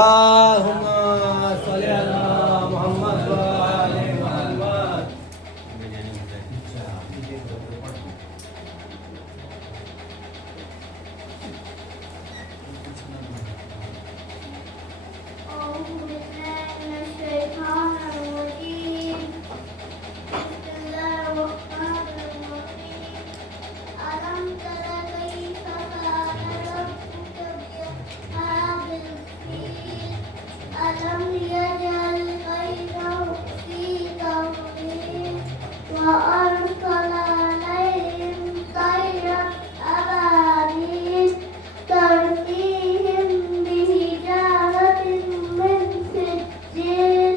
اللهم صل على محمد وآل محمد. أعوذ بالله من الشيطان الرجيم. بسم الله الرحمن الرحيم. ألم تر كيف فعل ربك بأصحاب الفيل؟ ألم يجعل كيدهم في تضليل وأرسل عليهم طيرا أبابيل ترميهم بحجارة من سجيل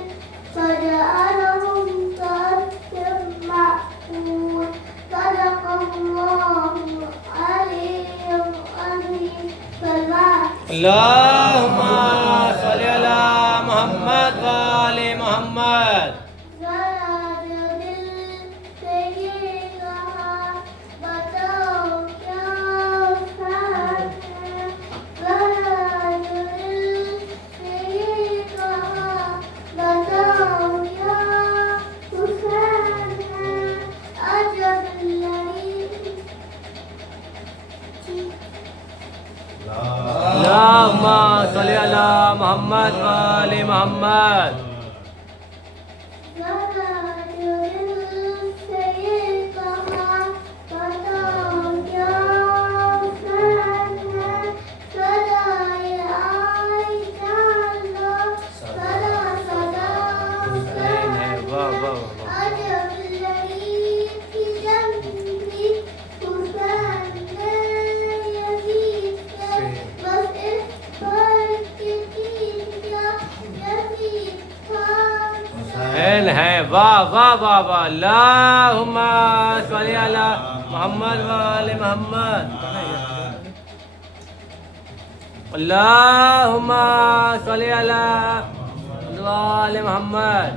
فجعلهم كعصف مأكول. صدق الله العلي العظيم. اللهم صل على محمد وآل محمد. اللهم صل على محمد وآل محمد. ہے واہ واہ واہ واہ. اللهم صل على محمد وآل محمد. اللهم صل على آل محمد.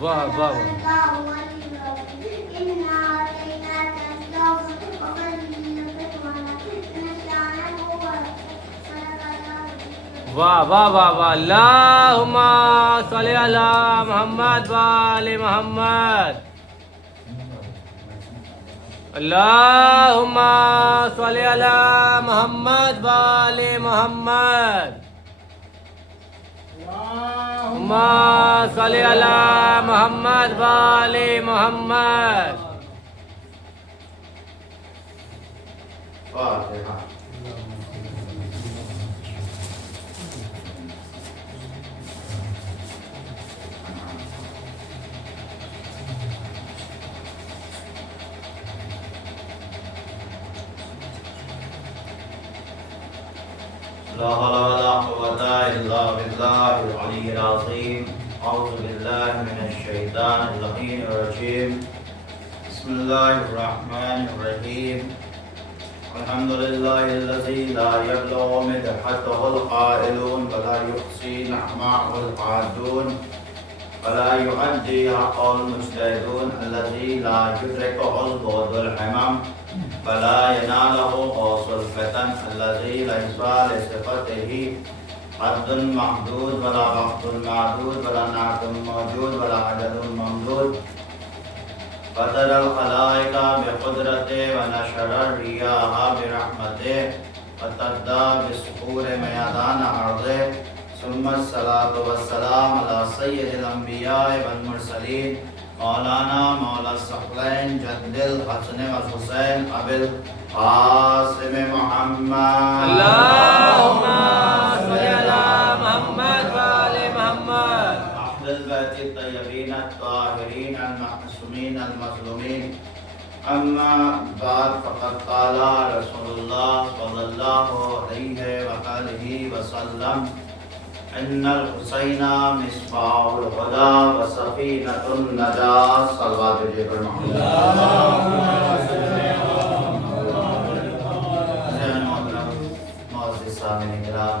واہ واہ واہ واہ واہ واہ. اللهم صل على محمد وآل محمد. اللهم صل على محمد وآل محمد. اللهم صل على محمد وآل محمد. فاتحة. لا حول ولا قوة إلا بالله العلي العظيم. أعوذ بالله من الشيطان اللعين الرجيم. بسم الله الرحمن الرحيم. الحمد لله الذي لا يبلغ مدحته القائلون ولا يحصي نعماءه القادون ولا يؤدي حقه المجتهدون الذي لا يدركه البعد الحمام ولا يناله غوص الفتن الذي ليس لصفته حد محدود ولا وقت معدود ولا نعت موجود ولا عدد ممدود. فترى الخلائق بقدرته ونشر الرياح برحمته وتدى بسحور ميدان أرضه. ثم الصلاة والسلام على سيد الأنبياء والمرسلين مولانا مولا الثقلين جد الحسن والحسين أبي القاسم محمد. اللهم صل على محمد وآل محمد. أهل البيت الطيبين الطاهرين المعصومين المظلومين. أما بعد فقد قال رسول الله صلى الله عليه وآله وسلم إن الحسين مصباح الهدى وسفينة النجاة. صلوات جبر محمد. معزز سامعین کرام،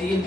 3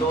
2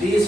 20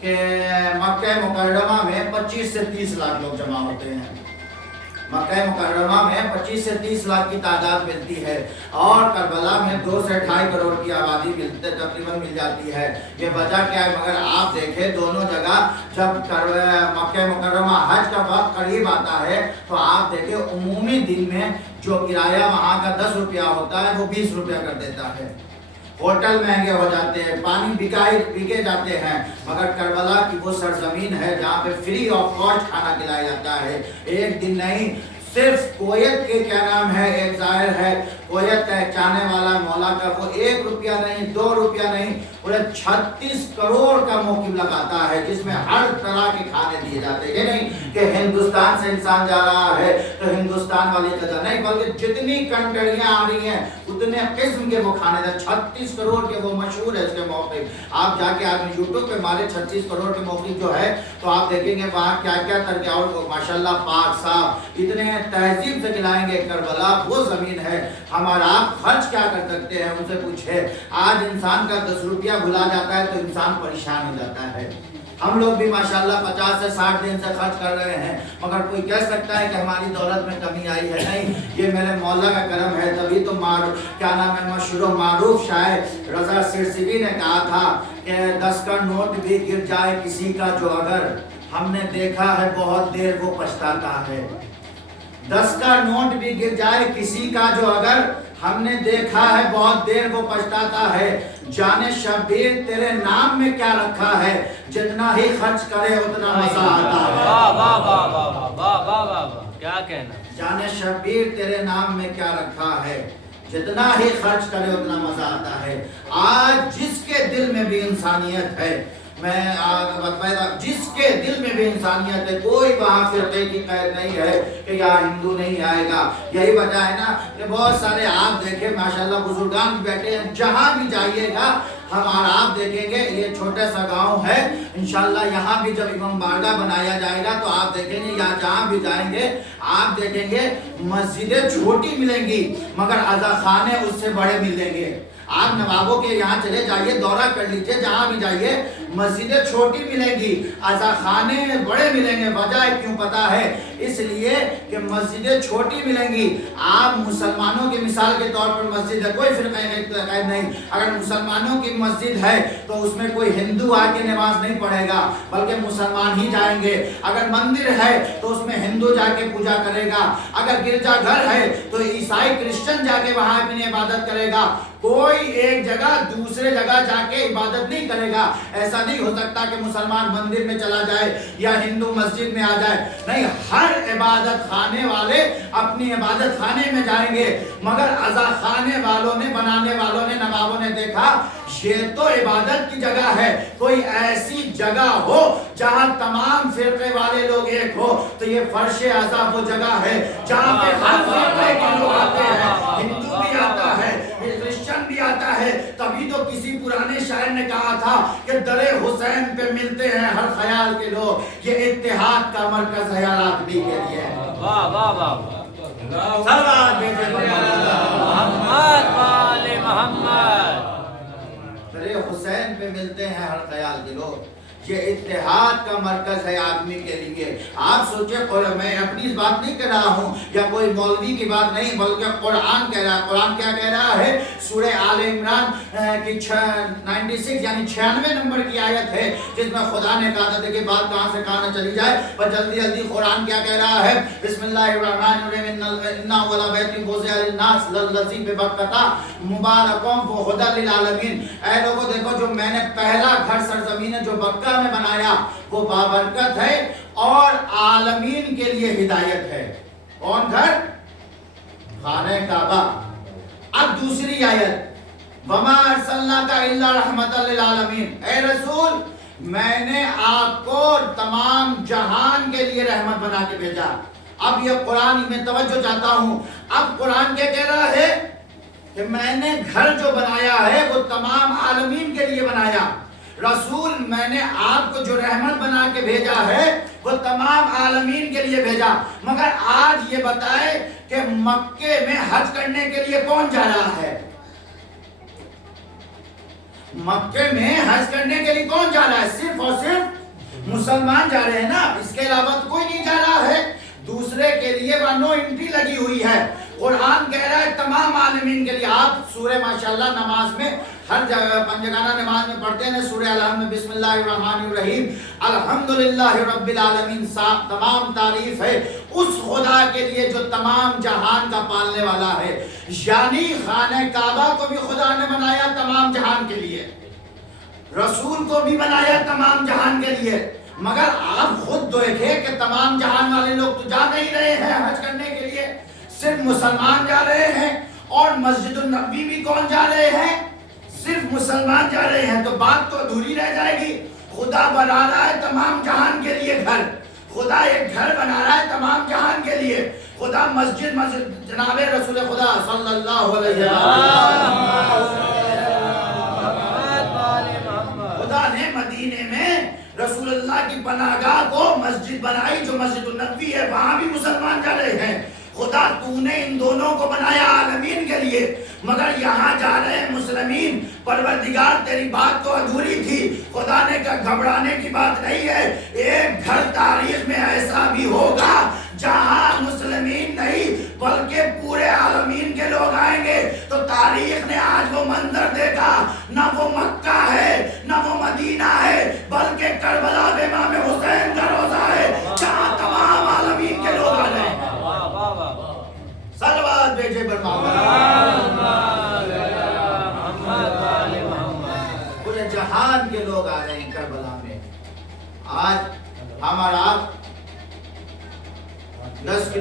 کہ مکہ مکرمہ میں 25 سے 30 لاکھ لوگ جمع ہوتے ہیں. مکہ مکرمہ میں 25 سے 30 لاکھ کی تعداد ملتی ہے اور کربلا میں 2 سے 2.5 کروڑ کی آبادی تقریباً مل جاتی ہے. یہ وجہ کیا ہے؟ مگر آپ دیکھیں دونوں جگہ جب مکہ مکرمہ حج کا وقت قریب آتا ہے تو آپ دیکھیں عمومی دن میں جو کرایہ وہاں کا 10 روپیہ ہوتا ہے وہ 20 روپیہ کر دیتا ہے. ہوٹل مہنگے ہو جاتے ہیں، پانی بکے جاتے ہیں. مگر کربلا کی وہ سرزمین ہے جہاں پہ فری آف کاسٹ کھانا کھلایا جاتا ہے. ایک دن نہیں، صرف کویت کے کیا نام ہے، ایک ظاہر ہے کویت کا چاہنے والا مولا کا، وہ 1 روپیہ نہیں، 2 روپیہ نہیں، پورے 36 کروڑ کا موقف لگاتا ہے جس میں ہر طرح کے کھانے دیے جاتے ہیں. یہ نہیں کہ ہندوستان سے انسان جا رہا ہے تو ہندوستان والی جگہ نہیں، بلکہ جتنی کنٹریاں آ رہی ہیں اتنے قسم کے وہ کھانے دیں. 36 کروڑ کے وہ مشہور ہے اس کے موقف. آپ جا کے آدمی یوٹیوب پہ مارے 36 کروڑ کے موقف جو ہے تو آپ دیکھیں گے وہاں کیا کیا کر کے، اور ماشاءاللہ پاک صاحب اتنے تہذیب سے کھلائیں گے. کربلا وہ زمین ہے، ہمارا آپ خرچ کیا کر سکتے ہیں ان سے پوچھے. آج انسان کا 10 روپیہ بھلا جاتا ہے تو انسان پریشان ہو جاتا ہے. ہم لوگ بھی ماشاءاللہ 50 سے 60 دن سے خرچ کر رہے ہیں، مگر کوئی کہہ سکتا ہے کہ ہماری دولت میں کمی آئی ہے؟ نہیں، یہ میرے مولا کا کرم ہے. تبھی تو کیا نام ہے مشہور و معروف شاعر رضا سرسوی نے کہا تھا کہ 10 کا نوٹ بھی گر جائے کسی کا جو اگر ہم نے دیکھا ہے بہت دیر وہ پچھتاتا ہے. 10 کا نوٹ بھی گر جائے کسی کا جو اگر ہم نے دیکھا ہے بہت دیر وہ پچھتاتا ہے. جانے شبیر تیرے نام میں کیا رکھا ہے، جتنا ہی خرچ کرے اتنا مزہ آتا ہے. واہ واہ واہ واہ واہ واہ واہ واہ، کیا کہنا. جانے شبیر تیرے نام میں کیا رکھا ہے، جتنا ہی خرچ کرے اتنا مزہ آتا ہے. آج جس کے دل میں بھی انسانیت ہے، میں بتایا جس کے دل میں بھی انسانیت ہے، کوئی وہاں فرقے کی قید نہیں ہے کہ یہاں ہندو نہیں آئے گا. یہی وجہ ہے نا کہ بہت سارے آپ دیکھیں ماشاءاللہ بزرگان بھی بیٹھے ہیں، جہاں بھی جائیے گا ہمارا آپ دیکھیں گے یہ چھوٹا سا گاؤں ہے. انشاءاللہ یہاں بھی جب امام بارگاہ بنایا جائے گا تو آپ دیکھیں گے یہاں جہاں بھی جائیں گے آپ دیکھیں گے مسجدیں چھوٹی ملیں گی مگر عزا خانے اس سے بڑے ملیں گے. آپ نوابوں کے یہاں چلے جائیے، دورہ کر لیجئے، جہاں بھی جائیے مسجدیں چھوٹی ملیں گی، عزا خانے بڑے ملیں گے. وجہ کیوں پتا ہے؟ اس لیے کہ مسجدیں چھوٹی ملیں گی. آپ مسلمانوں کی مثال کے طور پر مسجد ہے، کوئی فرقہ قید نہیں. اگر مسلمانوں کی مسجد ہے تو اس میں کوئی ہندو آ کے نماز نہیں پڑھے گا بلکہ مسلمان ہی جائیں گے. اگر مندر ہے تو اس میں ہندو جا کے پوجا کرے گا. اگر گرجا گھر ہے تو عیسائی کرسچن جا کے وہاں اپنی عبادت کرے گا. کوئی ایک جگہ دوسرے جگہ جا کے عبادت نہیں کرے گا. ایسا نہیں ہو سکتا کہ مسلمان مندر میں چلا جائے یا ہندو مسجد میں آ جائے. نہیں، ہر عبادت خانے والے اپنی عبادت خانے میں جائیں گے. مگر عزا خانے والوں نے، بنانے والوں نے، نوابوں نے دیکھا یہ تو عبادت کی جگہ ہے، کوئی ایسی جگہ ہو جہاں تمام فرقے والے لوگ ایک ہو تو یہ فرش عزا وہ جگہ ہے جہاں پہ ہر فرقے کے لوگ آتے ہیں. ہندو بھی آتا ہے، کرسچن بھی آتا ہے. تبھی تو کسی پرانے شاعر نے کہا تھا کہ در حسین پہ ملتے ہیں ہر خیال کے لوگ. یہ اتحاد کا مرکز ہے آدمی کے لیے. واہ واہ واہ سلوات بھیجے محمد والے محمد. در حسین پہ ملتے ہیں ہر خیال کے لوگ. یہ اتحاد کا مرکز ہے آدمی کے لیے. آپ سوچیں، میں اپنی بات نہیں کر رہا ہوں یا کوئی مولوی کی بات نہیں بلکہ قرآن کہہ رہا ہے. قرآن کیا کہہ رہا ہے؟ سورہ آل عمران کی 96 یعنی 96 نمبر کی آیت ہے جس میں خدا نے کہا تھا کہ بات کہاں سے کہاں نہ چلی جائے. پر جلدی جلدی قرآن کیا کہہ رہا ہے؟ بسم اللہ الرحمن الرحیم انا اولا بیت وضع للناس للذی ببکۃ مبارک وہدی للعالمین. اے لوگوں دیکھو، جو میں نے پہلا گھر سرزمین جو مکہ میں بنایا وہ بابرکت ہے اور عالمین کے لیے ہدایت ہے. کون گھر؟ خانہ کعبہ. اب دوسری آیت، وما ارسلناک الا رحمۃ للعالمین. اے رسول، میں نے آپ کو تمام جہان کے لیے رحمت بنا کے بھیجا. اب یہ قرآن میں توجہ چاہتا ہوں. اب قرآن کیا کہہ رہا ہے کہ میں نے گھر جو بنایا ہے وہ تمام عالمین کے لیے بنایا. رسول، میں نے آپ کو جو رحمت بنا کے بھیجا ہے وہ تمام عالمین کے لیے بھیجا. مگر آج یہ بتائے کہ مکے میں حج کرنے کے لیے کون جا رہا ہے؟ مکے میں حج کرنے کے لیے کون جا رہا ہے؟ صرف اور صرف مسلمان جا رہے ہیں نا، اس کے علاوہ تو کوئی نہیں جا رہا ہے۔ دوسرے کے لیے وہاں نو انٹری لگی ہوئی ہے۔ قرآن کہہ رہا ہے تمام عالمین کے لیے۔ آپ سورہ ماشاءاللہ نماز میں ہر جگہ پنجگانہ نماز میں پڑھتے ہیں سورہ الحمد میں بسم اللہ الرحمن الرحیم الحمدللہ رب العالمین، تمام تعریف ہے اس خدا کے لیے جو تمام جہان کا پالنے والا ہے۔ یعنی خانہ کعبہ کو بھی خدا نے بنایا تمام جہان کے لیے، رسول کو بھی بنایا تمام جہان کے لیے، مگر آپ خود دیکھیں کہ تمام جہان والے لوگ تو جا نہیں رہے ہیں حج کرنے کے لیے، صرف مسلمان جا رہے ہیں۔ اور مسجد النبوی بھی کون جا رہے ہیں؟ صرف مسلمان جا رہے ہیں، تو بات تو ادھوری رہ جائے گی۔ خدا بنا رہا ہے تمام جہان کے لیے گھر، خدا ایک گھر بنا رہا ہے تمام جہان کے لیے۔ خدا مسجد جناب رسول خدا صلی اللہ علیہ وسلم، خدا نے مدینے میں رسول اللہ کی پناہگاہ کو مسجد بنائی جو مسجد النبوی ہے، وہاں بھی مسلمان جا رہے ہیں۔ خدا تو نے ان دونوں کو بنایا عالمین کے لیے، مگر یہاں جا رہے ہیں مسلمین۔ پروردگار تیری بات تو ادھوری تھی، خدا نے کہا گھبرانے کی بات نہیں ہے، ایک گھر تاریخ میں ایسا بھی ہوگا جہاں مسلمین نہیں بلکہ پورے عالمین کے لوگ آئیں گے۔ تو تاریخ نے آج وہ منظر دیکھا، نہ وہ مکہ ہے نہ وہ مدینہ ہے، بلکہ کربلا میں امام حسین کا روضہ ہے جہاں تمام عالمین کے لوگ آ رہے ہیں۔ صلوات بھیجے پر پورے جہان کے لوگ آ رہے ہیں کربلا میں۔ آج ہم اور آپ 10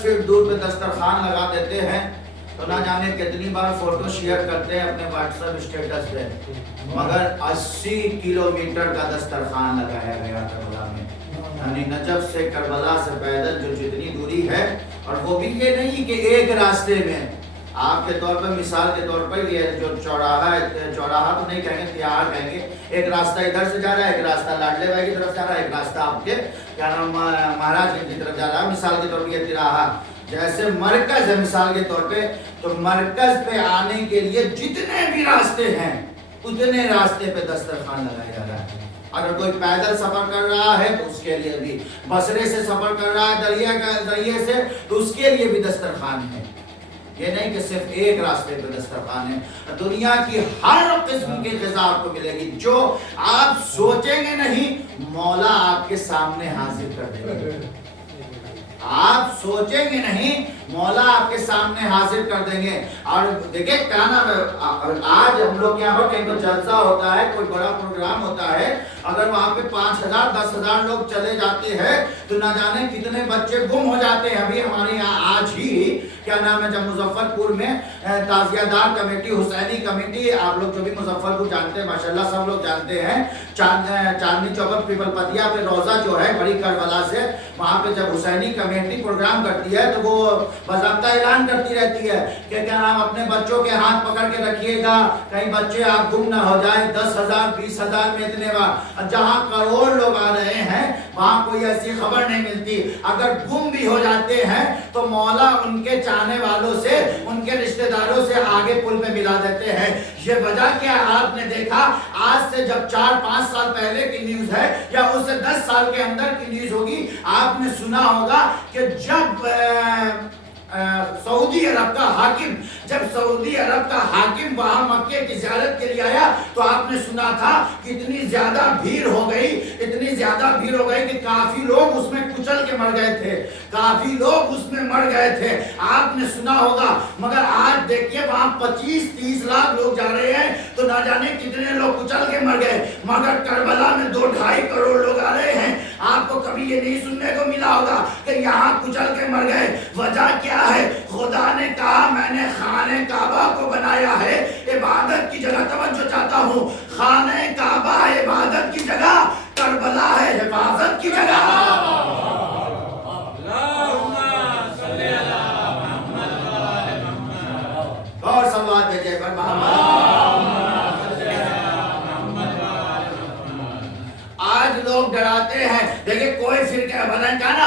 فٹ دور پہ دسترخوان لگا دیتے ہیں تو نہ جانے کتنی بار فوٹو شیئر کرتے ہیں اپنے واٹس ایپ اسٹیٹس پہ، مگر 80 کلومیٹر کا دسترخوان لگایا گیا کربلا میں، یعنی نجف سے کربلا سے پیدل جو جتنی دوری ہے۔ اور وہ بھی یہ نہیں کہ ایک راستے میں، آپ کے طور پر مثال کے طور پر یہ جو چوراہا ہے، چوراہا تو نہیں کہیں گے، تیار کہیں گے، ایک راستہ ادھر سے جا رہا ہے، ایک راستہ لاڈلے بھائی کی طرف جا رہا ہے، ایک راستہ آپ کے کیا نام مہاراج گنج کی طرف جا رہا ہے۔ مثال کے طور پر یہ تراہا جیسے مرکز ہے، مثال کے طور پہ تو مرکز پہ آنے کے لیے جتنے بھی راستے ہیں اتنے راستے پہ دسترخوان لگایا جا رہا ہے۔ اگر کوئی پیدل سفر کر رہا ہے تو اس کے لیے بھی، بسرے سے سفر کر رہا ہے دریا سے تو اس کے لیے بھی دسترخوان ہے۔ یہ نہیں کہ صرف ایک راستے پہ دسترخوان ہے، دنیا کی ہر قسم کی غذا آپ کو ملے گی، جو آپ سوچیں گے نہیں مولا آپ کے سامنے حاضر کر دے گا۔ آپ سوچیں گے نہیں مولا آپ کے سامنے حاضر کر دیں گے۔ اور دیکھیں کیا نام ہے، آج ہم لوگ یہاں پر کہیں پر جلسہ ہوتا ہے، کوئی بڑا پروگرام ہوتا ہے، اگر وہاں پہ 5000 10,000 لوگ چلے جاتے ہیں تو نہ جانے کتنے بچے گم ہو جاتے ہیں۔ ابھی ہمارے یہاں آج ہی کیا نام ہے، جب مظفر پور میں تازیہ دار کمیٹی، حسینی کمیٹی، آپ لوگ جو بھی مظفر پور جانتے ہیں ماشاءاللہ سب لوگ جانتے ہیں، چاندنی چوک پیپل پتیا پہ روزہ جو ہے بڑی کربلا سے، وہاں پہ جب حسینی کمیٹی پروگرام کرتی ہے تو وہ باضابطہ اعلان کرتی رہتی ہے کہ کیا نام اپنے بچوں کے ہاتھ پکڑ کے رکھیے گا، کہیں بچے آپ گم نہ ہو جائیں۔ 10,000 20,000 میں اتنے بار جہاں کروڑ لوگ آ رہے ہیں وہاں کوئی ایسی خبر نہیں ملتی۔ اگر گم بھی ہو جاتے ہیں تو مولا ان کے چاہنے والوں سے، ان کے رشتہ داروں سے آگے پل پہ ملا دیتے ہیں۔ یہ وجہ کیا آپ نے دیکھا، آج سے جب 4-5 سال پہلے کی نیوز ہے یا اس سے 10 سال کے اندر کی نیوز ہوگی، آپ نے سنا ہوگا کہ جب سعودی عرب کا حاکم، جب سعودی عرب کا حاکم وہاں مکے کی زیارت کے لیے آیا تو آپ نے سنا تھا کہ اتنی زیادہ بھیڑ ہو گئی، اتنی زیادہ بھیڑ ہو گئی کہ کافی لوگ اس میں کچل کے مر گئے تھے، کافی لوگ اس میں مر گئے تھے، آپ نے سنا ہوگا۔ مگر آج دیکھیے وہاں 25-30 لاکھ لوگ جا رہے ہیں تو نہ جانے کتنے لوگ کچل کے مر گئے، مگر کربلا میں 2-2.5 کروڑ لوگ آ رہے ہیں۔ آپ کو کبھی یہ نہیں سننے کو ملا ہوگا کہ یہاں کچل کے مر گئے۔ وجہ کیا ہے؟ خدا نے کہا میں نے خانہ کعبہ کو بنایا ہے عبادت کی جگہ، توجہ چاہتا ہوں، خانہ کعبہ عبادت کی جگہ، کربلا ہے حفاظت کی جگہ۔ اور صلوات بھیجے پر آج لوگ ڈراتے ہیں، دیکھیں کوئی فرقہ بدن کا نا،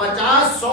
50-100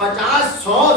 50-100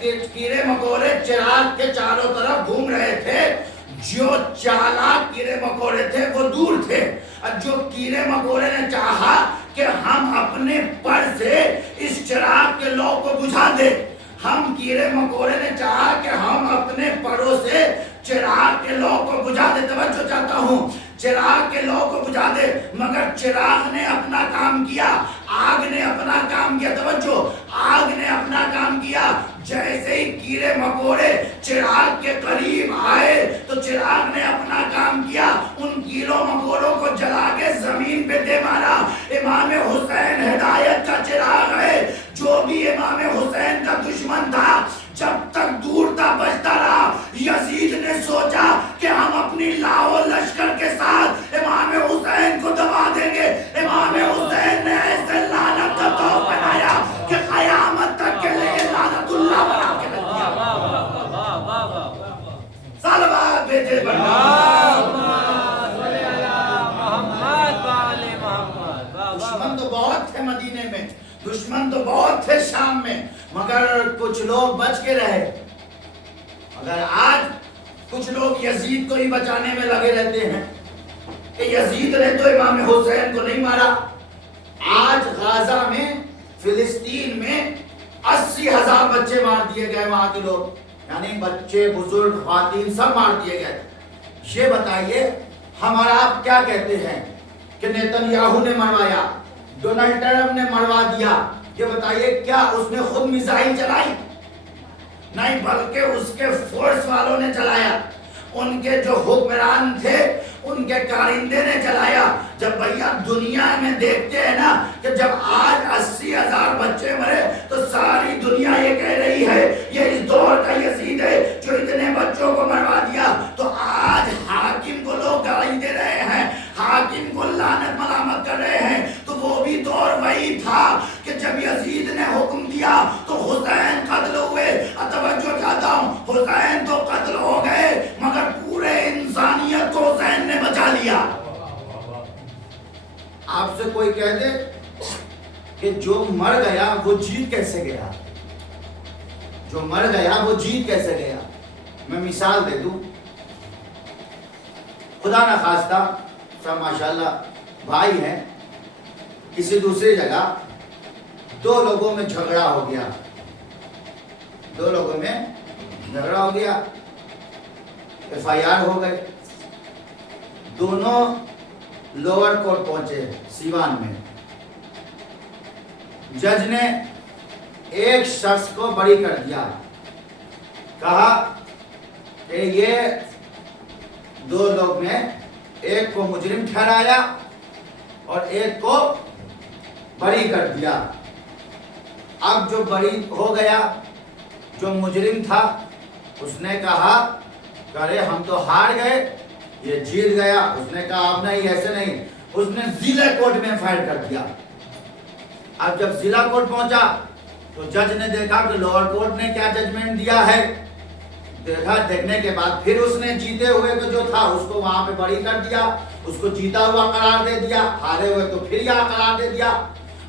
کیڑے مکوڑے چراغ کے چاروں طرف گھوم رہے تھے. جو چالاک کیڑے مکوڑے تھے وہ دور تھے، اور جو کیڑے مکوڑے نے چاہا کہ ہم اپنے پر سے اس چراغ کے لو کو بجھا دے، ہم کیڑے مکوڑے نے چاہا کہ ہم اپنے پروں سے چراغ کے لو کو بجھا دے. توجہ چاہتا ہوں، چراغ کے لو کو بجھا دے، مگر چراغ نے اپنا کام کیا، آگ نے اپنا کام کیا. توجہ، آگ نے اپنا کام کیا. جیسے ہی کیڑے مکوڑے چراغ کے قریب آئے تو چراغ نے اپنا کام کیا، ان کیڑوں مکوڑوں کو جلا کے زمین پہ دے مارا. امام حسین ہدایت کا چراغ ہے. جو بھی امام حسین کا دشمن تھا جب تک دور تھا بچتا رہا. یزید نے سوچا کہ ہم اپنی لاہو لشکر کے ساتھ امام حسین کو دبا دیں گے. امام حسین نے ایسے لعنت کا توف بنایا کہ قیامت تک کے لیے لعنت اللہ بنا کے رکھ دیا. صلوات بھیجے دشمن تو بہت تھے مدینے میں، دشمن تو بہت تھے شام میں، مگر کچھ لوگ بچ کے رہے. مگر آج کچھ لوگ یزید کو ہی بچانے میں لگے رہتے ہیں کہ یزید نے تو امام حسین کو نہیں مارا. آج غازہ میں، فلسطین میں 80,000 بچے مار دیے گئے، وہاں کے لوگ، یعنی بچے، بزرگ، خواتین سب مار دیے گئے. یہ بتائیے ہم اور آپ کیا کہتے ہیں کہ نیتن یاہو نے مروایا، ڈونلڈ ٹرمپ نے مروا دیا. یہ بتائیے کیا اس نے خود میزائل چلائی؟ نہیں، بلکہ اس کے فورس والوں نے چلایا. ان کے جو حکمران تھے ان کے کارندے نے چلایا. جب بھیا دنیا میں دیکھتے ہیں نا کہ جب آج 80,000 بچے مرے تو ساری دنیا یہ کہہ رہی ہے یہ اس دور کا یزید ہے جو اتنے بچوں کو مروا دیا. تو آج حاکم کو لوگ گالی دے رہے ہیں، حاکم کو لعنت ملامت کر رہے ہیں. تو وہ بھی دور وہی تھا کہ جب یزید نے حکم دیا تو حسین قتل ہوئے. توجہ چاہتا ہوں، حسین تو قتل ہو گئے مگر پورے انسانیت کو حسین نے بچا لیا. آپ سے کوئی کہہ دے کہ جو مر گیا وہ جیت کیسے گیا، جو مر گیا وہ جیت کیسے گیا. میں مثال دے دوں، خدا نہ خواستہ سب ماشاءاللہ بھائی ہیں، کسی دوسری جگہ دو لوگوں میں جھگڑا ہو گیا، دو لوگوں میں جھگڑا ہو گیا، FIR ہو گئے. دونوں لوور کورٹ پہنچے سیوان میں. جج نے ایک شخص کو بری کر دیا، کہا کہ یہ دو لوگ میں ایک کو مجرم ٹھہرایا اور ایک کو بری کر دیا. اب جو بری ہو گیا، جو مجرم تھا، اس نے کہا کہ ارے ہم تو ہار گئے، یہ جیت گیا. اس نے کہا اب نہیں، ایسے نہیں. اس نے ضلع کورٹ میں فائر کر دیا. اب جب ضلع کورٹ پہنچا تو جج نے دیکھا کہ لوور کورٹ نے کیا ججمنٹ دیا ہے. دیکھنے کے بعد پھر اس نے جیتے ہوئے کو جو تھا اس کو وہاں پہ بری کر دیا، اس کو جیتا ہوا قرار دے دیا، ہارے ہوئے کو پھر یہاں قرار دے دیا.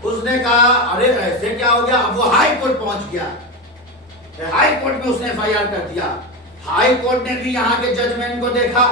اس نے کہا ارے ایسے کیا ہو گیا. اب وہ ہائی کورٹ پہنچ گیا، ہائی کورٹ میں اس نے FIR کر دیا. ہائی کورٹ نے بھی یہاں کے ججمنٹ کو دیکھا،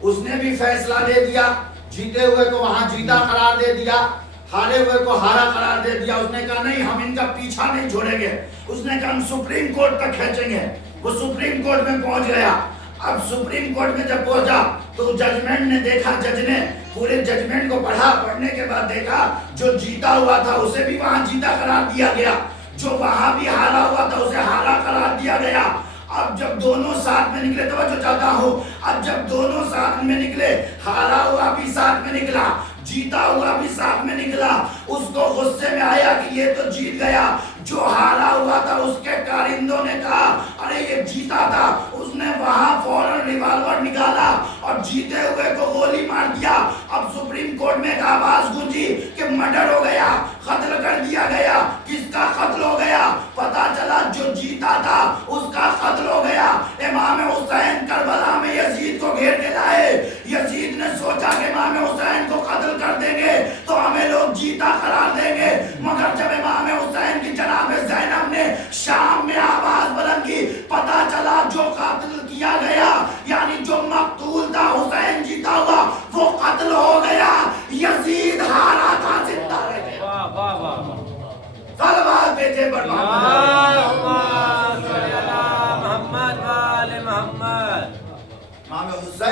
اس نے بھی فیصلہ دے دیا. جیتے ہوئے کو وہاں جیتا قرار دے دیا، ہارے ہوئے کو ہارا قرار دے دیا. اس نے کہا نہیں، ہم ان کا پیچھا نہیں چھوڑیں گے. اس نے کہا ہم سپریم کورٹ تک کھینچیں گے. وہ سپریم کورٹ میں پہنچ گیا. اب سپریم کورٹ میں جب پہنچا تو ججمنٹ نے دیکھا، جج نے پورے ججمنٹ کو پڑھا. پڑھنے کے بعد دیکھا جو جیتا ہوا تھا اسے بھی وہاں جیتا قرار دیا گیا، جو وہاں بھی ہارا ہوا تھا اسے ہارا قرار دیا گیا. اب جب دونوں ساتھ میں نکلے، توجہ چاہتا ہوں، اب جب دونوں ساتھ میں نکلے، ہارا ہوا بھی ساتھ میں نکلا، جیتا ہوا بھی ساتھ میں نکلا. اس کو غصے میں آیا کہ یہ تو جیت گیا. جو ہارا ہوا تھا اس کے کارندوں نے کہا ارے یہ جیتا تھا. اس نے وہاں فوراً ریوالور نکالا اور جیتے ہوئے کو گولی مار دیا. اب سپریم کورٹ میں ایک آواز گونجی کہ مرڈر ہو گیا، قتل کر دیا گیا. کس کا قتل ہو گیا؟ پتا چلا جو جیتا تھا اس کا قتل ہو گیا. امام حسین کربلا میں یزید کو گھیر کے لائے. یزید نے سوچا کہ امام حسین کو قتل کر دیں گے تو ہمیں لوگ جیتا قرار دیں گے. مگر جب امام حسین کی جناب زینب نے شام میں آواز بلند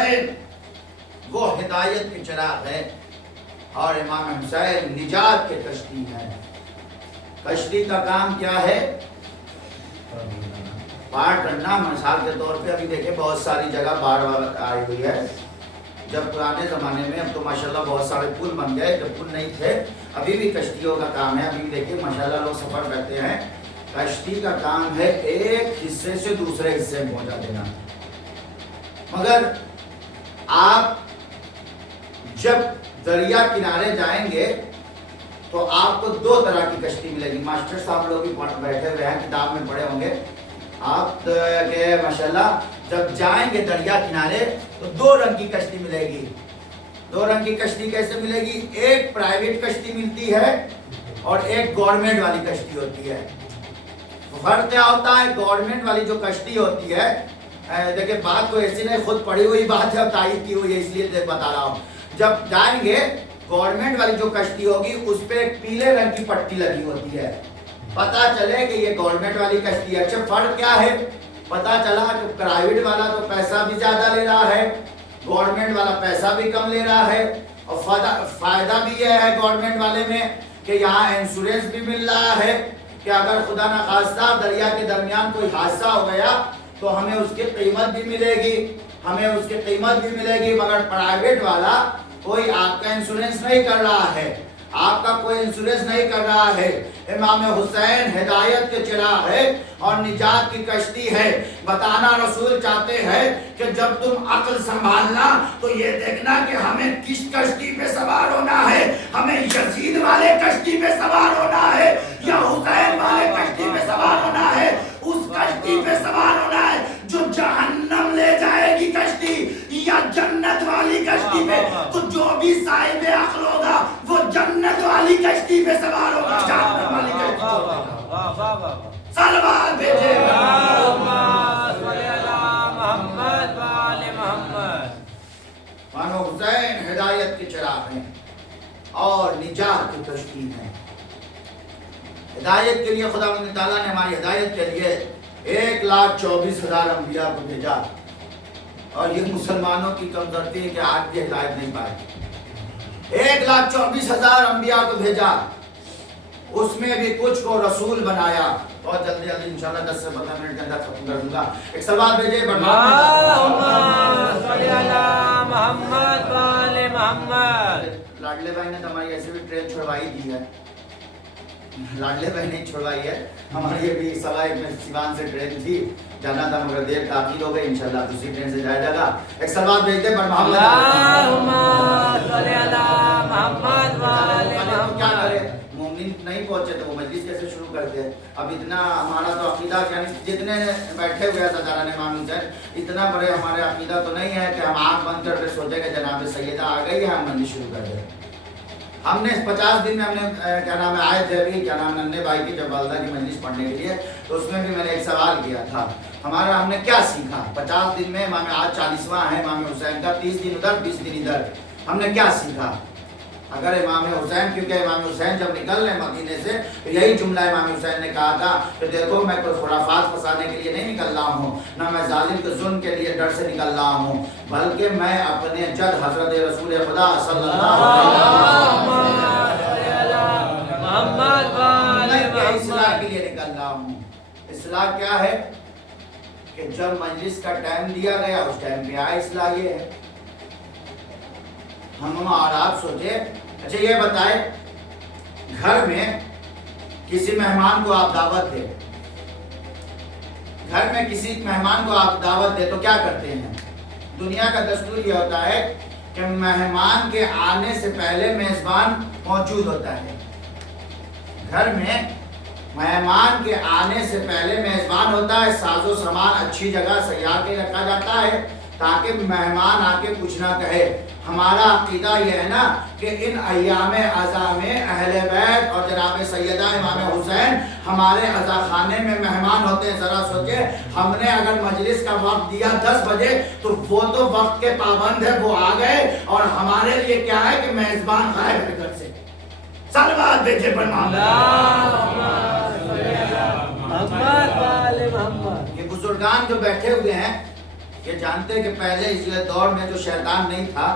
حسین وہ ہدایت کے چراغ ہے اور امام حسین نجات کے کشتی ہیں. کشتی کا کام کیا ہے؟ پار کرنا. مثال کے طور پہ ابھی دیکھیں بہت ساری جگہ باڑھ آئی ہوئی ہے. جب پرانے زمانے میں اب تو ماشاءاللہ بہت سارے پل بن گئے, جب پل نہیں تھے ابھی بھی کشتیوں کا کام ہے. ابھی بھی دیکھیں ماشاءاللہ لوگ سفر کرتے ہیں. کشتی کا کام ہے ایک حصے سے دوسرے حصے میں پہنچا دینا. مگر آپ جب دریا کنارے جائیں گے تو آپ کو دو طرح کی کشتی ملے گی. ماسٹر صاحب لوگ بھی بیٹھے ہوئے ہیں, کتاب میں پڑھے ہوں گے آپ کہ ماشاءاللہ جب جائیں گے دریا کنارے تو دو رنگ کی کشتی ملے گی. دو رنگ کی کشتی کیسے ملے گی؟ ایک پرائیویٹ کشتی ملتی ہے اور ایک گورنمنٹ والی کشتی ہوتی ہے. فرق کیا ہوتا ہے؟ گورنمنٹ والی جو کشتی ہوتی ہے, دیکھیں بات تو ایسی نہیں, خود پڑھی ہوئی بات ہے اور تائید کی ہوئی ہے, اس لیے بتا رہا ہوں. جب جائیں گے گورنمنٹ والی جو کشتی ہوگی اس پہ ایک پیلے رنگ کی پٹی لگی ہوتی ہے, پتا چلے کہ یہ گورنمنٹ والی کشتی ہے. اچھا فرق کیا ہے؟ پتا چلا کہ پرائیویٹ والا تو پیسہ بھی زیادہ لے رہا ہے, گورنمنٹ والا پیسہ بھی کم لے رہا ہے, اور فائدہ بھی یہ ہے گورنمنٹ والے میں کہ یہاں انشورنس بھی مل رہا ہے کہ اگر خدا نخواستہ دریا کے درمیان کوئی حادثہ ہو گیا تو ہمیں اس کی قیمت بھی ملے گی, ہمیں اس کی قیمت بھی ملے گی. مگر پرائیویٹ والا کوئی آپ کا انشورنس نہیں کر رہا ہے, آپ کا کوئی انشورنس نہیں کر رہا ہے. امام حسین ہدایت کے چراغ ہے اور نجات کی کشتی ہے. بتانا رسول چاہتے ہیں کہ جب تم عقل سنبھالنا تو یہ دیکھنا کہ ہمیں کس کشتی پہ سوار ہونا ہے. ہمیں یزید والے کشتی پہ سوار ہونا ہے یا حسین والے کشتی پہ سوار ہونا ہے؟ اس کشتی پہ سوار ہونا ہے جو جہنم لے جائے گی کشتی, یا جنت والی کشتی پہ. تو جو بھی صاحب عقل ہوگا وہ جنت والی کشتی پہ سوار ہوگا, جہنم والی کشتی پہ ہوگا. صلوات بھیجے محمد وآل محمد. مانو حسین ہدایت کے چراغ ہیں اور نجات کی کشتی ہیں. ہدایت کے لیے خدا تعالیٰ نے ہماری ہدایت کے لیے 1,24,000 انبیاء کو بھیجا, اور یہ مسلمانوں کی کمزوری ہے کہ آج بھی ہدایت نہیں پائے. 1,24,000 انبیاء کو بھیجا, اس میں بھی کچھ کو رسول بنایا. بہت جلدی انشاءاللہ 10 سے 15 منٹ کے اندر ختم کر دوں گا. ایک سوال بھیجے محمد وآل محمد. لاڈلے بھائی نے تو ہماری ایسے بھی ٹرین چھڑوائی دی ہے, لاڈلے بھائی نے چھڑوائی ہے ہماری. یہ بھی سوائے میں سیوان سے ٹرین تھی, جانا تھا مگر دیر تاخیر ہو گئی, انشاءاللہ دوسری ٹرین سے جایا جائے گا. ایک سوال بھیجتے پر محمد کیا کرے, مومنین نہیں پہنچے تو وہ مجلس کیسے شروع کرتے ہیں. اب اتنا ہمارا تو عقیدہ, یعنی جتنے بیٹھے ہوئے ہیں سردار امام حسین, اتنا بڑے ہمارے عقیدہ تو نہیں ہے کہ ہم آنکھ بند کر کے سوچے کہ جناب سیدہ آ گئی ہے, ہم مجلس شروع کر دیں. ہم نے 50 دن میں ہم نے کیا نام ہے آئے تھے ابھی, کیا نام ننے بھائی کی جب والدہ کی مجلس پڑھنے کے لیے, تو اس میں بھی میں نے ایک سوال کیا تھا ہمارا ہم نے کیا سیکھا 50 دن میں. امام آج 40واں ہے امام حسین کا, 30 دن ادھر 20 دن ادھر, ہم نے کیا سیکھا؟ اگر امام حسین, کیونکہ امام حسین جب نکل رہے مدینے سے تو یہی جملہ امام حسین نے کہا تھا کہ دیکھو میں کوئی خرافات پھنسانے کے لیے نہیں نکل رہا ہوں, نہ میں ظالم کے ظلم کے لیے ڈر سے نکل رہا ہوں, بلکہ میں اپنے جد حضرت رسول خدا صلی اللہ علیہ وسلم اصلاح کے لیے نکل رہا ہوں. اصلاح کیا ہے کہ جب مجلس کا ٹائم دیا گیا اس ٹائم پہ آئے. اصلاح یہ ہے. ہم اور آپ سوچے, اچھا یہ بتائے گھر میں کسی مہمان کو آپ دعوت دیں, گھر میں کسی مہمان کو آپ دعوت دیں تو کیا کرتے ہیں؟ دنیا کا دستور یہ ہوتا ہے کہ مہمان کے آنے سے پہلے میزبان موجود ہوتا ہے. گھر میں مہمان کے آنے سے پہلے میزبان ہوتا ہے, ساز و سامان اچھی جگہ سجا کے رکھا جاتا ہے تاکہ مہمان آ کے کچھ نہ کہے. ہمارا عقیدہ یہ ہے نا کہ ان ایام عزا میں اہل بیت اور جناب سیدہ امام حسین ہمارے عزا خانے میں مہمان ہوتے ہیں. ذرا سوچے, ہم نے اگر مجلس کا وقت دیا 10 بجے تو وہ تو وقت کے پابند ہے, وہ آ گئے, اور ہمارے لیے کیا ہے کہ میزبان غائب ہے گھر سے. صلوات بھیجے پر محمد. یہ بزرگان جو بیٹھے ہوئے ہیں یہ جانتے ہیں کہ پہلے اس دور میں جو شیطان نہیں تھا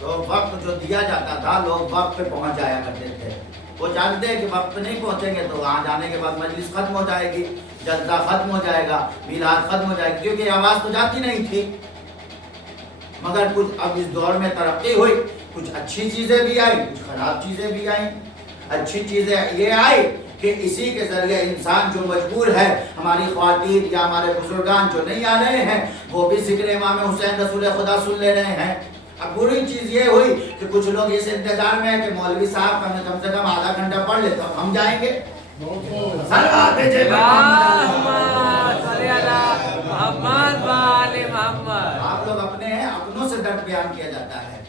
تو وقت جو دیا جاتا تھا لوگ وقت پہ پہنچ جایا کرتے تھے. وہ جانتے ہیں کہ وقت پہ نہیں پہنچیں گے تو وہاں جانے کے بعد مجلس ختم ہو جائے گی, جلسہ ختم ہو جائے گا, میلاد ختم ہو جائے گی, کیونکہ آواز تو جاتی نہیں تھی. مگر کچھ اب اس دور میں ترقی ہوئی, کچھ اچھی چیزیں بھی آئی, کچھ خراب چیزیں بھی آئیں. اچھی چیزیں یہ آئی کہ اسی کے ذریعے انسان جو مجبور ہے, ہماری خواتین یا ہمارے بزرگان جو نہیں آ رہے ہیں وہ بھی ذکر امام حسین رسول خدا سن لے رہے ہیں. اب بری چیز یہ ہوئی کہ کچھ لوگ اس انتظار میں ہیں کہ مولوی صاحب کم سے کم آدھا گھنٹہ پڑھ لے تو ہم جائیں گے. صلوات بھیجے اللہم صلی علی محمد و آل محمد. آپ لوگ اپنے ہیں, اپنوں سے درد بیان کیا جاتا ہے.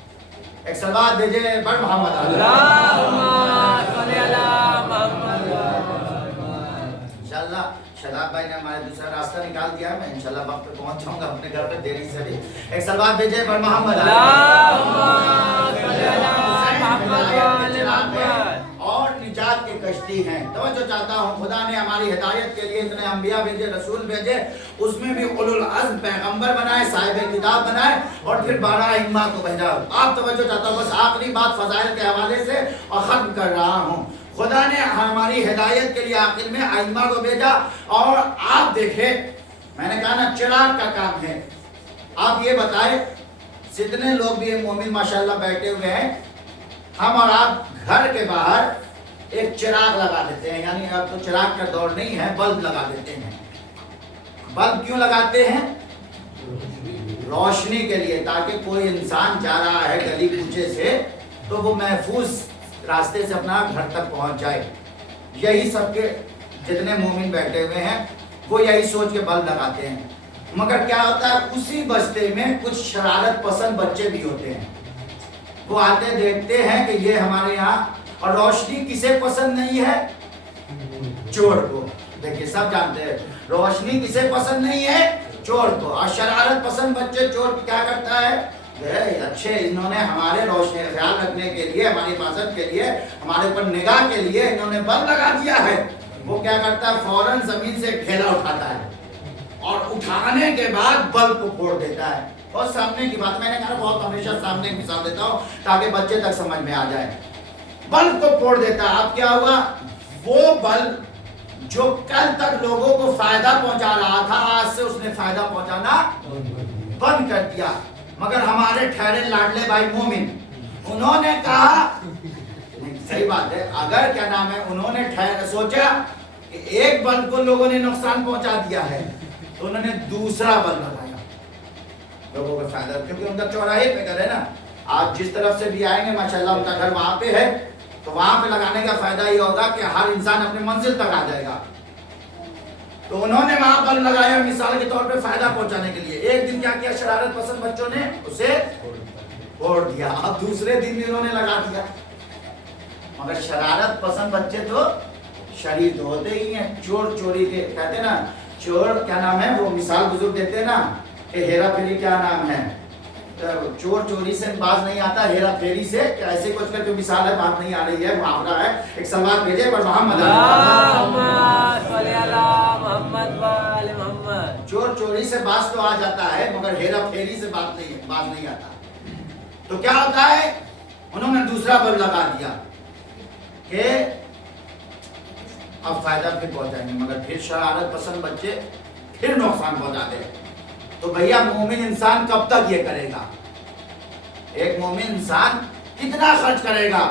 ایک صلوات بھیجے بڑھ محمد علیہ. اللہم صلی علی محمد و آل محمد. انشاءاللہ شاداب بھائی نے ہمارے دوسرا راستہ نکال دیا ہے. میں انشاءاللہ وقت پہ پہنچ جاؤں گا اپنے گھر پہ دیری سے بھی. ایک صلوات بھیجے بڑھ محمد علیہ. اللہم صلی علی محمد و آل محمد. اور نجات کی کشتی ہیں. توجہ چاہتا ہوں, خدا نے ہماری ہدایت کے لیے اتنے انبیاء بھیجے, رسول بھیجے, اس میں بھی اولو العزم پیغمبر بنائے, صاحب کتاب بنائے, اور پھر 12 ائمہ کو بھیجا. آپ توجہ چاہتا ہوں, بس آخری بات فضائل کے حوالے سے اور ختم کر رہا ہوں. خدا نے ہماری ہدایت کے لیے آخر میں ائمہ کو بھیجا. اور آپ دیکھیں, میں نے کہا نا چراغ کا کام ہے. آپ یہ بتائیں, جتنے لوگ بھی مومن ماشاءاللہ بیٹھے ہوئے ہیں, ہم اور آپ گھر کے باہر ایک چراغ لگا دیتے ہیں. یعنی اب تو چراغ کا دور نہیں ہے, بلب لگا دیتے ہیں. بلب کیوں لگاتے ہیں؟ روشنی کے لیے, تاکہ کوئی انسان جا رہا ہے گلی کوچے سے تو وہ محفوظ راستے سے اپنا گھر تک پہنچ جائے. یہی سب کے جتنے مومن بیٹھے ہوئے ہیں وہ یہی سوچ کے بلب لگاتے ہیں. مگر کیا ہوتا ہے, اسی بستے میں کچھ شرارت پسند بچے بھی ہوتے ہیں. وہ آتے دیکھتے ہیں کہ یہ ہمارے یہاں, اور روشنی کسے پسند نہیں ہے؟ چور کو. دیکھیے سب جانتے ہیں روشنی کسے پسند نہیں ہے؟ چور کو. اور شرارت پسند بچے, چور کیا کرتا ہے, اچھے انہوں نے ہمارے روشنی خیال رکھنے کے لیے, ہماری حفاظت کے لیے, ہمارے اوپر نگاہ کے لیے انہوں نے بلب لگا دیا ہے. وہ کیا کرتا ہے, فوراً زمین سے ڈھیلا اٹھاتا ہے, اور اٹھانے کے بعد بلب کو پھوڑ دیتا ہے. اور سامنے کی بات, میں نے کہا بہت ہمیشہ سامنے کی مثال دیتا ہوں تاکہ بچے تک سمجھ میں آ جائے. بلب کو پھوڑ دیتا ہے. اب کیا ہوا, وہ بلب جو کل تک لوگوں کو فائدہ پہنچا رہا تھا, آج سے اس نے فائدہ پہنچانا بند کر دیا. مگر ہمارے ٹھہرے لاڈلے بھائی مومن, انہوں نے کہا, صحیح بات ہے, اگر کیا نام ہے, انہوں نے سوچا کہ ایک بلب کو لوگوں نے نقصان پہنچا دیا ہے تو انہوں نے دوسرا بلب لگایا لوگوں کا فائدہ, کیونکہ ان کا چوراہے پہ گھر ہے نا. آپ جس طرف سے بھی آئیں گے ماشاءاللہ ان کا گھر وہاں پہ ہے, تو وہاں پہ لگانے کا فائدہ یہ ہوگا کہ ہر انسان اپنے منزل تک آ جائے گا. تو انہوں نے وہاں بلب لگایا مثال کے طور پہ فائدہ پہنچانے کے لیے. ایک دن کیا کیا, شرارت پسند بچوں نے اسے پھوڑ دیا. اب دوسرے دن بھی انہوں نے لگا دیا. مگر شرارت پسند بچے تو شریر ہوتے ہی ہیں. چور چوری کے کہتے ہیں نا, چور کیا نام ہے, وہ مثال بزرگ دیتے ہیں نا کہ ہیرا پھیری کیا نام ہے, چور چوری سے باز نہیں آتا, ہیرا پھیری سے, ایسے کچھ کا جو مثال ہے, بات نہیں آ رہی ہے, محاورہ ہے. ایک سلوات بھیجے پر محمد صلی علی محمد و آل محمد. چور چوری سے باز تو آ جاتا ہے, مگر ہیرا پھیری سے باز نہیں آتا. تو کیا ہوتا ہے, انہوں نے دوسرا بلب لگا دیا کہ اب فائدہ پھر پہنچائیں گے, مگر پھر شرارت پسند بچے پھر نقصان پہنچاتے ہیں. تو بھیا مومن انسان کب تک یہ کرے گا؟ ایک مومن انسان کتنا خرچ کرے گا؟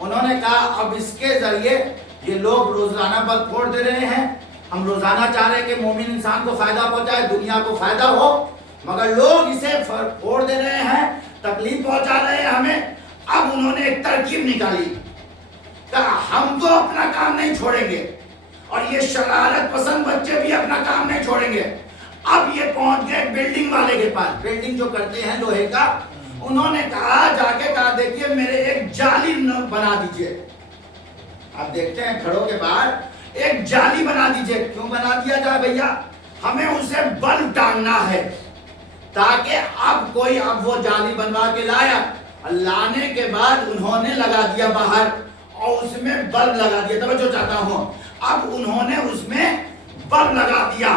انہوں نے کہا اب اس کے ذریعے یہ لوگ روزانہ بلب پھوڑ دے رہے ہیں. ہم روزانہ چاہ رہے ہیں کہ مومن انسان کو فائدہ پہنچائے, دنیا کو فائدہ ہو, مگر لوگ اسے پھوڑ دے رہے ہیں, تکلیف پہنچا رہے ہیں ہمیں. اب انہوں نے ایک ترکیب نکالی, کہا ہم تو اپنا کام نہیں چھوڑیں گے, اور یہ شرارت پسند بچے بھی اپنا کام نہیں چھوڑیں گے. اب یہ پہنچ گئے بلڈنگ والے کے پاس, بلڈنگ جو کرتے ہیں لوہے کا. انہوں نے کہا, جا کے کہا دیکھیے میرے ایک جالی بنا دیجئے. اب دیکھتے ہیں گھروں کے باہر ایک جالی بنا دیجئے. کیوں بنا دیا جائے بھیا, ہمیں اسے بلب ٹانگنا ہے, تاکہ اب کوئی, اب وہ جالی بنوا کے لایا, لانے کے بعد انہوں نے لگا دیا باہر, اور اس میں بلب لگا دیا. توجہ چاہتا ہوں, اب انہوں نے اس میں بلب لگا دیا,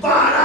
12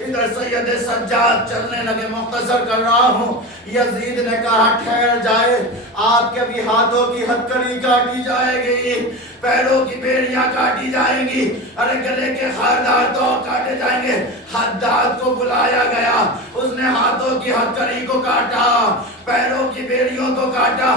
ادھر سید سجاد چلنے لگے. مختصر کر رہا ہوں. یزید نے کہا ٹھہر جائے, آپ کے بھی ہاتھوں کی ہتکڑی کاٹی جائے گی, پیروں کی بیڑیاں کاٹی جائیں گی, ارے گلے کے خاردار تو کاٹے جائیں گے. حداد کو بلایا گیا, اس نے ہاتھوں کی ہتکڑی کو کاٹا, پیروں کی بیڑیوں کو کاٹا,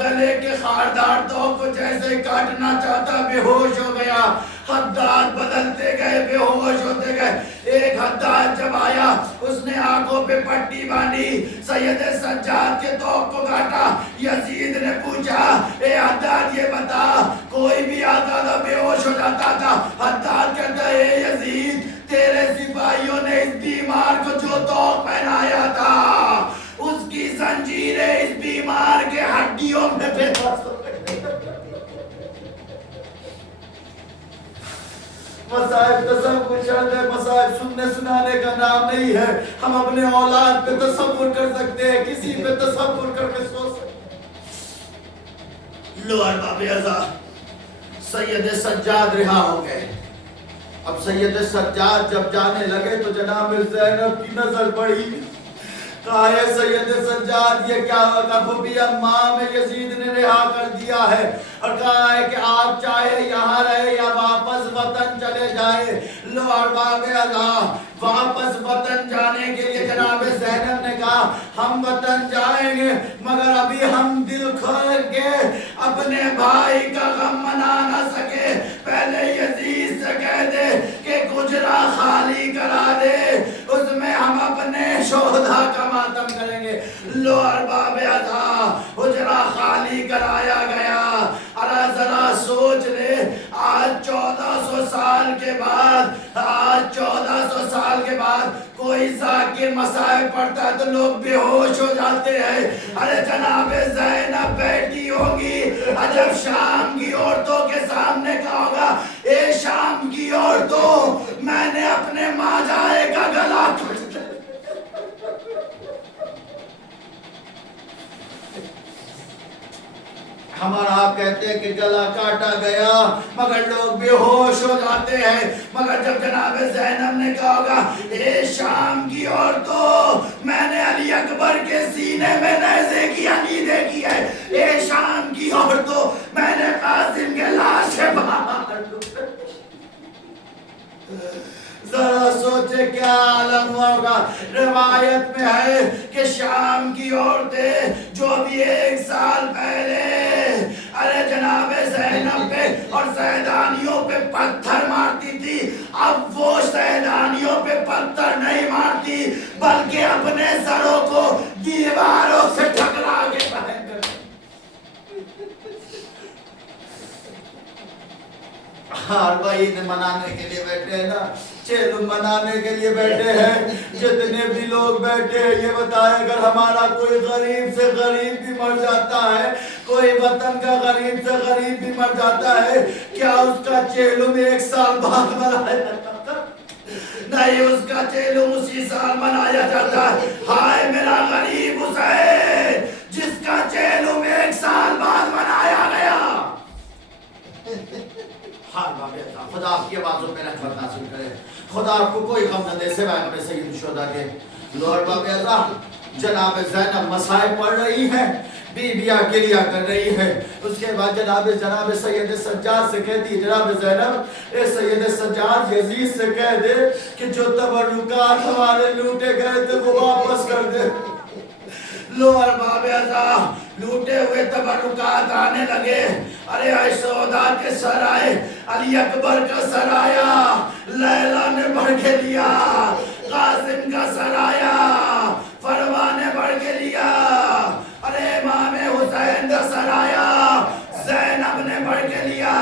گلے کے خاردار تو کو جیسے کاٹنا چاہتا بے ہوش ہو گیا. حداد بدلتے گئے, بے ہوش ہوتے گئے. ایک حداد جب آیا, اس نے آنکھوں پہ پٹی باندھی, سید سجاد کے توق کو کاٹا. یزید نے پوچھا, اے حداد یہ بتا, کوئی بھی آتا تھا بے ہوش ہو جاتا تھا. حداد کہتا ہے, اے یزید تیرے سپاہیوں نے اس بیمار کو جو توق پہنایا تھا, اس کی زنجیریں اس بیمار کے ہڈیوں میں بےبس ہو گئی. مصائب تصور شرط ہے, مصائب سننے سنانے کا نام نہیں ہے. ہم اپنے اولاد پہ تصور کر سکتے ہیں, کسی پہ تصور کر کے سوچ سکتے ہیں. لو ارباب اعزاز, سید سجاد رہا ہو گئے. اب سید سجاد جب جانے لگے تو جناب زینب کی نظر پڑی. کہا ہے سید سجاد یہ کیا ہوگا, بھی امام یزید نے رہا کر دیا ہے, اور کہا ہے کہ آپ چاہے یہاں رہے یا واپس وطن چلے جائے. لو ارباب اعزاز, واپس وطن جانے کے لیے جناب زینب نے کہا ہم وطن جائیں گے, مگر ابھی ہم دل کھول کے اپنے بھائی کا غم منا نہ سکے. پہلے یزید سے کہہ دے کہ گجرا خالی کرا دے, اس میں ہم اپنے شہداء کا ماتم کریں گے. لو ارباب اعزاز, حجرہ خالی کرایا گیا. ارا ذرا سوچ لے, آج 1400 سال کے بعد, آج 1400 سال کے بعد کوئی ذاکر مصائب پڑھتا ہے تو لوگ بے ہوش ہو جاتے ہیں. ارے جناب زینب بیٹھی ہوگی, جب شام کی عورتوں کے سامنے کہا ہوگا, اے شام کی عورتوں میں نے اپنے ماجائے کا گلا کاٹ دیا. ہمارا آپ کہتے ہیں کہ گلا کاٹا گیا, مگر لوگ بے ہوش ہو جاتے ہیں. مگر جب جناب زینب نے کہا ہوگا, اے شام کی عورتوں میں نے علی اکبر کے سینے میں نیزے کی عقیدے کی ہے, اے شام کی عورتوں میں نے قاسم کے لاشیں باہر. ذرا سوچے کیا عالم ہوگا. روایت میں ہے کہ شام کی عورتیں جو بھی 1 سال پہلے ارے جناب زینب پہ اور سیدانیوں پہ پتھر مارتی تھی, اب وہ سیدانیوں پہ پتھر نہیں مارتی, بلکہ اپنے سروں کو دیواروں سے ٹکرا کے پہن کر ہر عید منانے کے لیے بیٹھے ہیں نا, چیلم منانے کے لیے بیٹھے ہیں. جتنے بھی لوگ بیٹھے ہیں یہ بتائیں, اگر ہمارا کوئی غریب سے غریب بھی مر جاتا ہے, کوئی وطن کا غریب سے غریب بھی مر جاتا ہے, کیا اس کا چیلم 1 سال بعد منایا جاتا ہے؟ نہیں, اس کا چیلم اسی سال منایا جاتا ہے. ہائے میرا غریب حسین جس کا چیلم 1 سال بعد منایا گیا. خدا آپ کی آوازوں پہ رحمت نازل کرے, خدا آپ کو کوئی غم نہ دے سوائے اپنے سید الشہداء کے. لو ارباب اعزاز, جناب زینب مسائب پڑھ رہی ہیں, بیویاں گریہ کر رہی ہے. اس کے بعد جناب سید سجاد سے کہتی ہے, جناب زینب اے سید سجاد یزید سے کہہ دے کہ جو تبرکات ہمارے لوٹے گئے تھے وہ واپس کر دے. لو ارباب اعزاز, لوٹے ہوئے تبرکات آنے لگے. ارے سودا کے سر آئے, علی اکبر کا سر آیا, لیلا نے بڑھ کے لیا, قاسم کا سر آیا, فروا نے بڑھ کے لیا, ارے امام حسین کا سر آیا, زینب نے بڑھ کے لیا,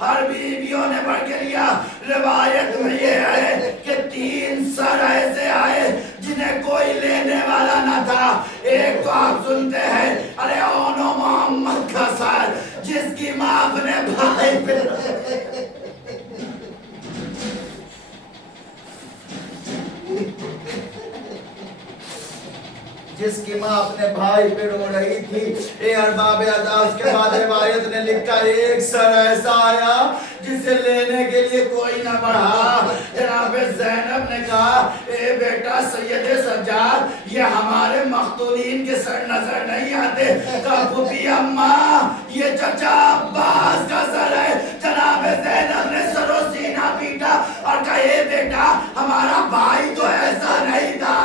ہر بیویوں نے بڑھ کے لیا. روایت میں یہ ہے کہ 3 سر ایسے آئے جنہیں کوئی لینے والا نہ تھا. ایک تو آپ سنتے ہیں, ارے اونو محمد کا سر جس کی ماں اپنے بھائی پہ جس کی کی ماں اپنے بھائی پہ رو رہی تھی. اے ارباب اعزاز کے بعد روایت نے لکھا ایک سر ایسا آیا جسے لینے کے لیے کوئی نہ بڑھا. جناب زینب نے کہا اے بیٹا سید سجاد یہ ہمارے مقتولین کے سر نظر نہیں آتے. کہا پھوپھی اماں یہ چچا عباس کا سر ہے. جناب زینب نے سر و سینہ پیٹا اور کہا اے بیٹا ہمارا بھائی تو ایسا نہیں تھا.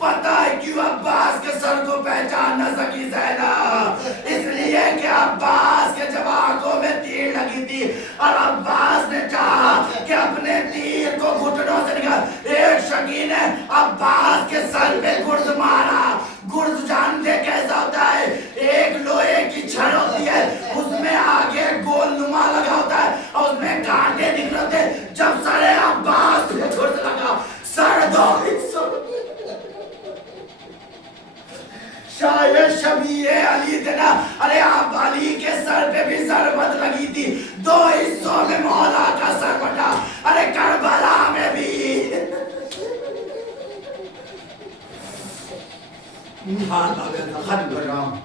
پتہ ہے کیوں عباس کے سر کو پہچان نہ سکی زینب؟ اس لیے کہ عباس کے جب آنکھوں میں تیر لگی تھی اور عباس نے چاہا کہ اپنے تیر کو گھٹنوں سے نکال. ایک شکی نے عباس کے سر پہ گرز مارا. گرز جانتے کیسا ہوتا ہے؟ ایک لوہے کی چھڑ ہوتی ہے اس میں آگے گول نما لگا ہوتا ہے اور اس میں کانٹے نکلتے ہوتے ہیں. جب سر عباس پہ گرز لگا سر دو شاید شبیہ علی دینا. ارے آپ علی کے سر پہ بھی ضربت لگی تھی. 2 حصوں میں مولا کا سر بٹا. ارے کربلا میں بھی ختم کر رہا ہوں.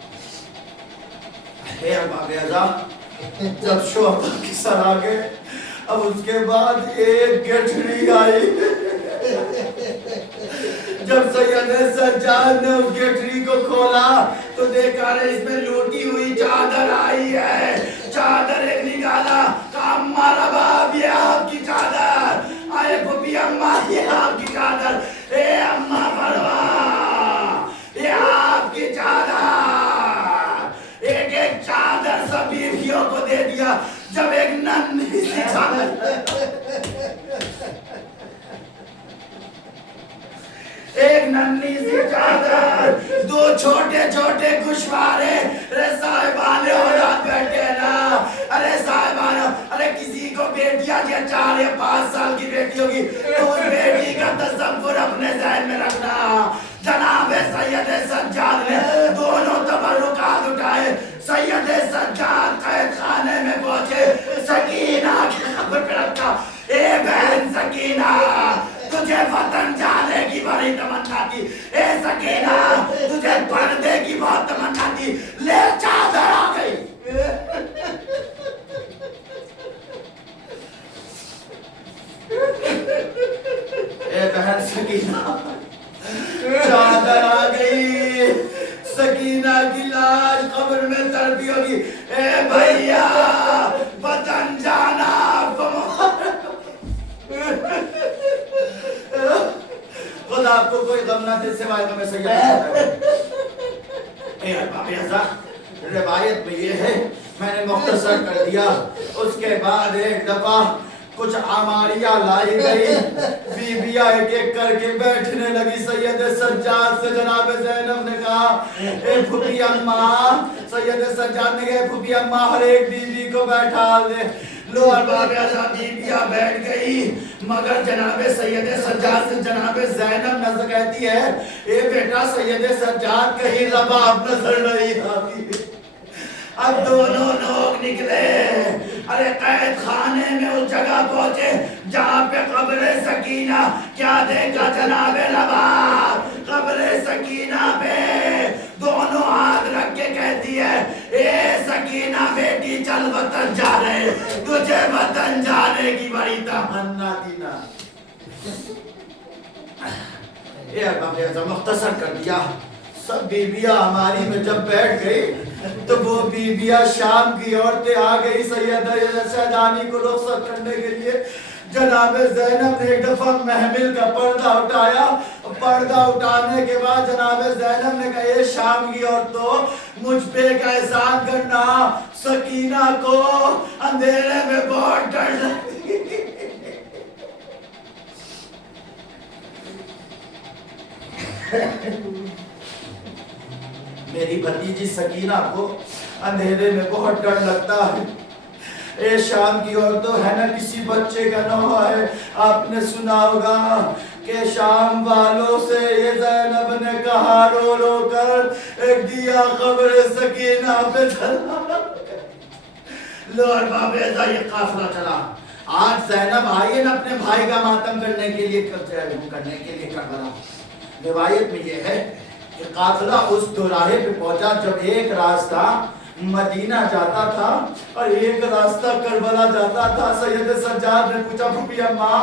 ارباب اعزاز جب شوہر کی سر آگے اب اس کے بعد ایک گٹھڑی آئی. جب سید سجاد نے اس گٹھڑی کو کھولا تو دیکھا رہے اس میں لوٹی ہوئی چادر آئی ہے. چادر ایک نکالا کہا اماں رباب یہ آپ کی چادر. آئے پھوپھی اماں یہ آپ کی چادر. اے اماں پروا یہ آپ کی چادر. ایک ایک چادر سب بیویوں کو دے دیا. جب ایک ننھی سی چادر ایک ننھی سی چادر 2 چھوٹے چھوٹے گوشوارے. ارے صاحبان اولاد بیٹھے نا. ارے صاحبان ارے کسی کو بیٹیاں یا 4 یا 5 سال کی بیٹی ہوگی تو اس بیٹی کا تصور اپنے ذہن میں رکھنا. جناب سید سجاد نے دونوں تبرکات اٹھائے. سید سجاد قید خانے میں پہنچے. سکینہ کی خبر پہ رکھا اے بہن سکینہ تجھے وطن جانے کی بڑی تمنا تھی. اے سکینہ تجھے پردے کی بہت تمنا تھی. لے چادر آ گئی. اے بہن سکینہ چادر آ گئی. سکینہ کی لاش قبر میں تڑپی ہوگی. اے بھیا وطن جانا خدا آپ کو کوئی غم نہ دے سوائے غم سید. اے ارباب اعزاز روایت میں یہ ہے میں نے مختصر کر دیا. اس کے بعد ایک دفعہ کچھ آماریاں لائی گئی. بیویاں ایک ایک کر کے بیٹھنے لگی سید سجاد سے. جناب زینب نے کہا اے پھوپھی اماں. سید سجاد نے کہا پھوپھی اماں ہر ایک بیوی کو بیٹھا دے. لو ارباب اعزاز بیویاں بیٹھ گئی مگر جناب سید سجاد سے جناب زینب نظر کہتی ہے اے بیٹا سید سجاد کہیں رباب نظر نہیں آتی. اب دونوں لوگ نکلے. ارے قید خانے میں اس جگہ پہنچے جہاں پہ قبر سکینہ. کیا دیکھا جناب رباب؟ قبر سکینہ پہ دونوں ہاتھ رکھ کے کہتی ہے اے سکینہ بیٹی چل وطن جا رہے. تجھے وطن جانے کی بڑی تمنا تھی نا. اے ارباب اعزاز مختصر کر دیا. سب بیویاں ہماری میں جب بیٹھ گئی تو وہ بیویاں شام کی عورتیں آ گئی سیدہ سیدانی کو رخصت کرنے کے لیے. جناب زینب نے ایک دفعہ محمل کا پردہ اٹھایا. پردہ اٹھانے کے بعد جناب زینب نے کہا اے شام کی عورتوں مجھ پہ ایک احسان کرنا. سکینہ کو اندھیرے میں بہت ڈر لگتی. میری بھتیجی سکینہ کو اندھیرے میں بہت ڈر لگتا ہے. اے شام کی عورتوں ہے نا کسی بچے کا نوحہ ہے. آپ نے سنا ہوگا کہ شام والوں سے یہ زینب نے کہا رو رو کر ایک دیا قبر سکینہ پہ چلا. لو ارباب اعزاز یہ قافلہ چلا. آج زینب آئی ہے نا اپنے بھائی کا ماتم کرنے کے لیے کربلا. روایت میں یہ ہے کہ قافلہ اس دوراہے پہ پہنچا جب ایک راستہ مدینہ جاتا تھا اور ایک راستہ کربلا جاتا تھا. سید سجاد نے پوچھا پھوپھی اماں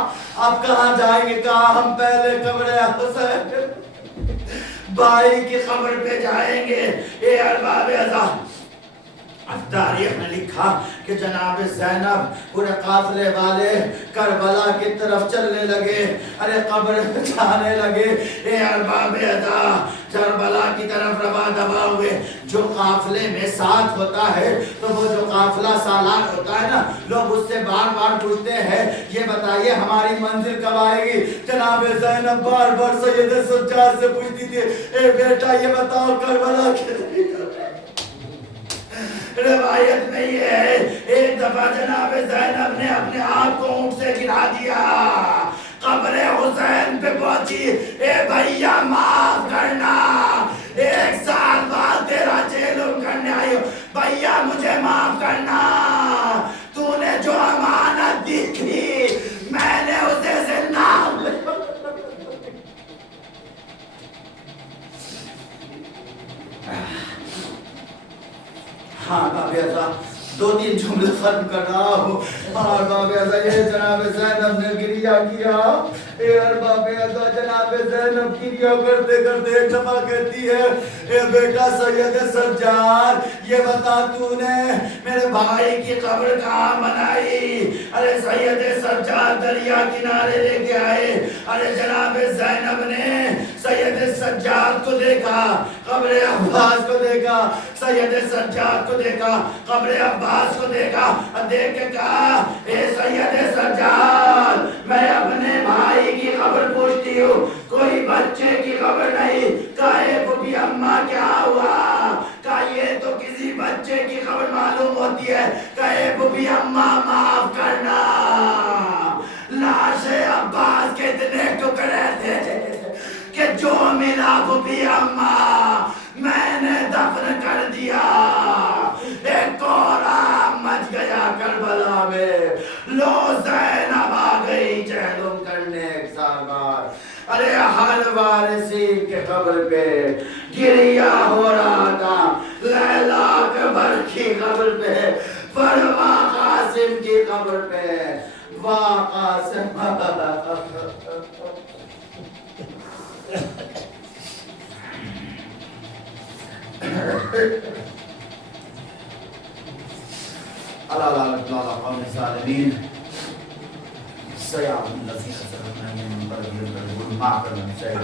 آپ کہاں جائیں گے؟ کہا ہم پہلے قبر حسین بھائی کی قبر پہ جائیں گے. اے ارباب ازا، تاریخ نے لکھا کہ جناب زینب پورے قافلے والے کربلا کی طرف چلنے لگے، ارے قبر جانے لگے. اے ارباب ادا کربلا کی طرف روا دبا ہوئے. جو قافلے میں ساتھ ہوتا ہے تو وہ جو قافلہ سالار ہوتا ہے نا، لوگ اس سے بار بار پوچھتے ہیں یہ بتائیے ہماری منزل کب آئے گی؟ جناب زینب بار بار سید سجاد سے پوچھتی تھی اے بیٹا یہ بتاؤ کربلا کتنی روایت میں یہ ہے ایک دفعہ جناب زینب نے اپنے آپ کو اونٹ سے گرا دیا، قبر حسین پہ پہنچی. اے بھیا معاف کرنا، 1 سال بعد تیرا جیلوں کرنے آئی ہو، بھیا مجھے معاف کرنا، تو نے جو امانت دی تھی میں نے اسے زندہ ہاں باب اعظا 2-3 جملے ختم کر رہا ہوں. اور باب اعظا یہ جناب زینب نے گریہ کیا. اے ارباب اعظا جناب زینب گریہ کرتے کرتے ایک دفعہ کہتی ہے اے بیٹا سید سجاد یہ بتا تو نے میرے بھائی کی قبر کہاں بنائی؟ ارے سید سجاد دریا کنارے لے کے آئے. ارے جناب زینب نے سید سجاد کو دیکھا، قبر عباس کو دیکھا، سید سجاد کو دیکھا، قبر عباس کو دیکھا، دیکھ کے کہا اے سید سجاد میں اپنے بھائی کی قبر پوچھتی ہوں، کوئی بچے کی قبر نہیں. کہے پھوپھی اماں کیا ہوا؟ کہا یہ تو کسی بچے کی قبر معلوم ہوتی ہے. کہے پھوپھی اماں معاف کرنا، لاش عباس کے اتنے ٹکڑے تھے کہ جو ملا پھوپھی اماں میں نے دفن کر دیا. ایک کوہرام مچ گیا کربلا میں، لو زینب آ گئی چہلم کرنے 1 سال بعد. ارے ہر وارثی کے قبر پہ گریہ ہو رہا تھا، لیلا اکبر کی قبر پہ، فروا قاسم کی قبر پہ. واہ قاسم اللہ اللہ قوم الظالمین سیام الذین سرنا من برد الظلمات المسائل